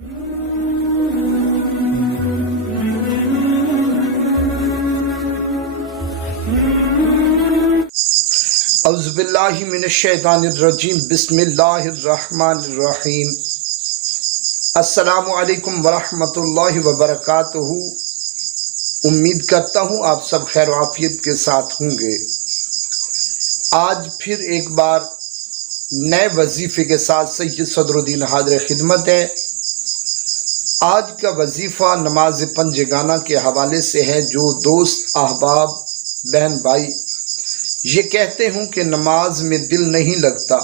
اعوذ باللہ من الشیطان الرجیم بسم اللہ الرحمن الرحیم السلام علیکم ورحمۃ اللہ وبرکاتہ۔ امید کرتا ہوں آپ سب خیر و عافیت کے ساتھ ہوں گے۔ آج پھر ایک بار نئے وظیفے کے ساتھ سید صدر الدین حاضر خدمت ہے۔ آج کا وظیفہ نماز پنجگانہ کے حوالے سے ہے۔ جو دوست احباب بہن بھائی یہ کہتے ہوں کہ نماز میں دل نہیں لگتا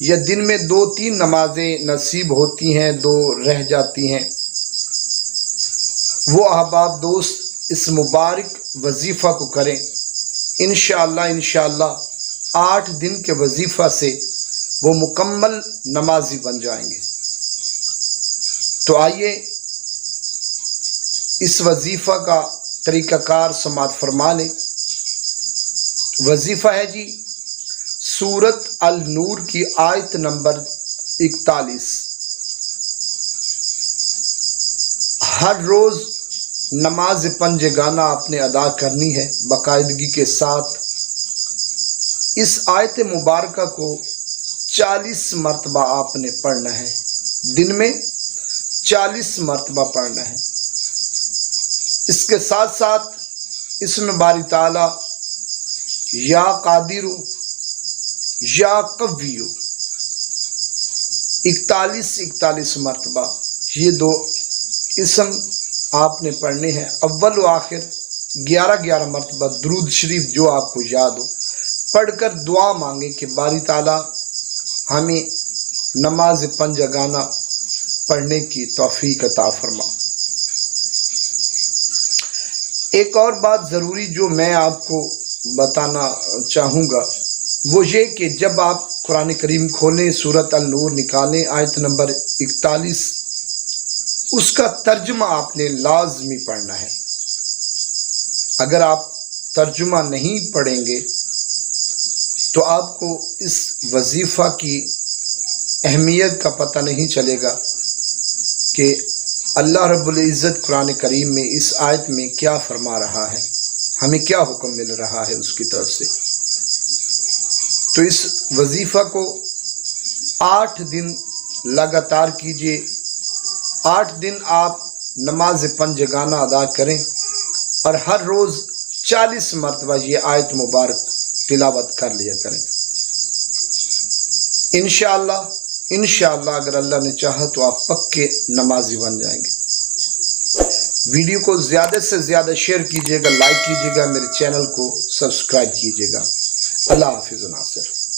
یا دن میں 2-3 نمازیں نصیب ہوتی ہیں 2 رہ جاتی ہیں، وہ احباب دوست اس مبارک وظیفہ کو کریں۔ انشاءاللہ 8 دن کے وظیفہ سے وہ مکمل نمازی بن جائیں گے۔ تو آئیے اس وظیفہ کا طریقہ کار سماعت فرما لیں۔ وظیفہ ہے جی سورۃ النور کی آیت نمبر 41۔ ہر روز نماز پنجگانہ آپ نے ادا کرنی ہے باقاعدگی کے ساتھ۔ اس آیت مبارکہ کو 40 مرتبہ آپ نے پڑھنا ہے، دن میں 40 مرتبہ پڑھنا ہے۔ اس کے ساتھ ساتھ اس میں باری تعالی یا قادر یا قوی 41 مرتبہ یہ 2 اسم آپ نے پڑھنے ہیں۔ اول و آخر 11 مرتبہ درود شریف جو آپ کو یاد ہو پڑھ کر دعا مانگے کہ باری تعالی ہمیں نماز پنجگانہ پڑھنے کی توفیق عطا فرما۔ ایک اور بات ضروری جو میں آپ کو بتانا چاہوں گا وہ یہ کہ جب آپ قرآن کریم کھولیں، سورۃ النور نکالیں، آیت نمبر 41، اس کا ترجمہ آپ نے لازمی پڑھنا ہے۔ اگر آپ ترجمہ نہیں پڑھیں گے تو آپ کو اس وظیفہ کی اہمیت کا پتہ نہیں چلے گا کہ اللہ رب العزت قرآن کریم میں اس آیت میں کیا فرما رہا ہے، ہمیں کیا حکم مل رہا ہے اس کی طرف سے۔ تو اس وظیفہ کو 8 دن لگاتار کیجیے۔ 8 دن آپ نماز پنجگانہ ادا کریں اور ہر روز 40 مرتبہ یہ آیت مبارک تلاوت کر لیا کریں۔ انشاءاللہ اگر اللہ نے چاہا تو آپ پکے نمازی بن جائیں گے۔ ویڈیو کو زیادہ سے زیادہ شیئر کیجیے گا، لائک کیجیے گا، میرے چینل کو سبسکرائب کیجیے گا۔ اللہ حافظ ناصر۔